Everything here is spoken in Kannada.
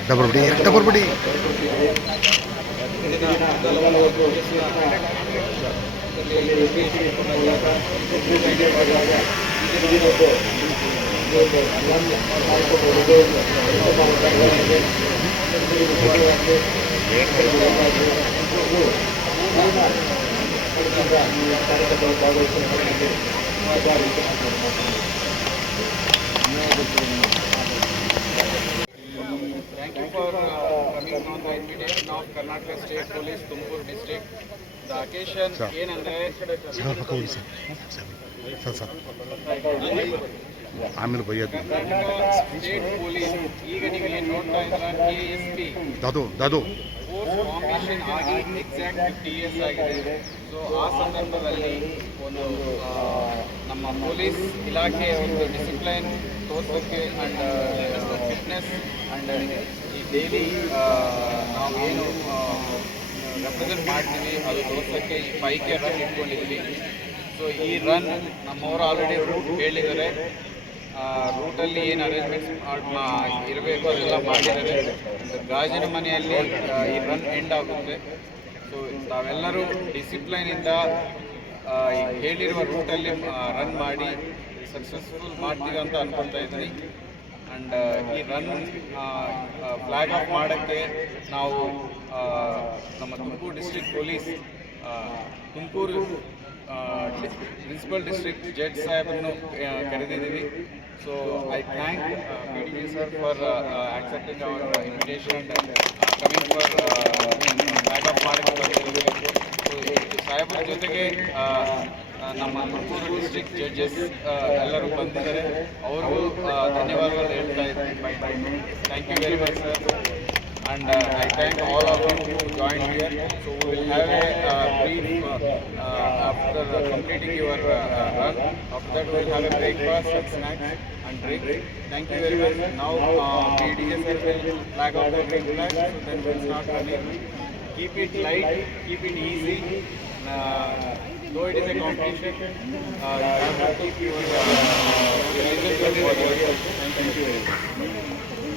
একটা পরপটি একটা পরপটি Thank you. for uh, coming on the invitation of Karnataka State Police, Tumakuru district. The occasion Sir. ಏನಂದ್ರೆ ಸರ್ ಪಕ್ಕ ಹೋಗಿ ಸರ್ ಸರ್ ಸರ್ ಆಮೇಲೆ ಬೈಯೋದು ಕರ್ನಾಟಕ ಸ್ಟೇಟ್ ಪೊಲೀಸ್ ಈಗ ನೀವು ಏನು ನೋಡ್ತಾ ಇದ್ರ ಕೆ ಎಸ್ ಪಿ ದಾದು ದಾದು ಫೋರ್ಸ್ ಫಾರ್ಮೇಷನ್ ಆಗಿ ಎಕ್ಸಾಕ್ಟ್ ಫಿಫ್ಟಿ ಇಯರ್ಸ್ ಆಗಿದೆ. ಸೊ ಆ ಸಂದರ್ಭದಲ್ಲಿ ಒಂದು ನಮ್ಮ ಪೊಲೀಸ್ ಇಲಾಖೆ ಒಂದು ಡಿಸಿಪ್ಲೈನ್ ತೋರಿಸೋಕ್ಕೆ ಆ್ಯಂಡ್ ಫಿಟ್ನೆಸ್ ಆ್ಯಂಡ್ ಈ ಡೈಲಿ ನಾವು ಏನು ರೆಪ್ರೆಸೆಂಟ್ ಮಾಡ್ತೀವಿ, ಅದು ತೋರ್ಸೋಕ್ಕೆ ಈ ಬೈಕ್ಗೆ ರನ್ ಇಟ್ಕೊಂಡಿದ್ವಿ. ಸೊ ಈ ರನ್ ನಮ್ಮವರು ಆಲ್ರೆಡಿ ರೂಟ್ ಹೇಳಿದ್ದಾರೆ. ರೂಟಲ್ಲಿ ಏನು ಅರೇಂಜ್ಮೆಂಟ್ಸ್ ಇರಬೇಕು ಅದೆಲ್ಲ ಮಾಡಿದ್ದಾರೆ. ಗಾಜಿನ ಮನೆಯಲ್ಲಿ ಈ ರನ್ ಎಂಡ್ ಆಗುತ್ತೆ. ಸೊ ತಾವೆಲ್ಲರೂ ಡಿಸಿಪ್ಲೈನಿಂದ ಹೇಳಿರುವ ರೂಟಲ್ಲಿ ರನ್ ಮಾಡಿ ಸಕ್ಸಸ್ಫುಲ್ ಮಾಡ್ತೀವಿ ಅಂತ ಅನ್ಕೊಳ್ತಾ ಇದ್ದೀನಿ. ಆ್ಯಂಡ್ ಈ ರನ್ ಫ್ಲಾಗ್ ಆಫ್ ಮಾಡೋಕ್ಕೆ ನಾವು ನಮ್ಮ Tumakuru district police Tumakuru principal district judge ಸಾಹೇಬನ್ನು ಕರೆದಿದ್ದೀವಿ. So I thank P D sir for accepting our invitation coming for backup of ಬರ್ತಿದ್ದೀವಿ ಸೊ ಸಾಹೇಬರ ಜೊತೆಗೆ ನಮ್ಮ ತುಮಕೂರು ಡಿಸ್ಟ್ರಿಕ್ಟ್ ಜಡ್ಜಸ್ ಎಲ್ಲರೂ ಬಂದಿದ್ದಾರೆ. ಅವ್ರಿಗೂ ಧನ್ಯವಾದಗಳು ಹೇಳ್ತಾ ಇದ್ದೀನಿ. Thank you very much sir and I I thank all of you who joined here. So, we will have uh, uh, uh, after uh, completing your uh, uh, run. After that, we will have a breakfast and snacks and drink. Thank you very much. Now, uh, PDS will flag out the green flag, so then we'll start running. Keep it light, keep it easy. Uh, though it is a competition, uh, you have to keep your uh, your result. Thank you very much.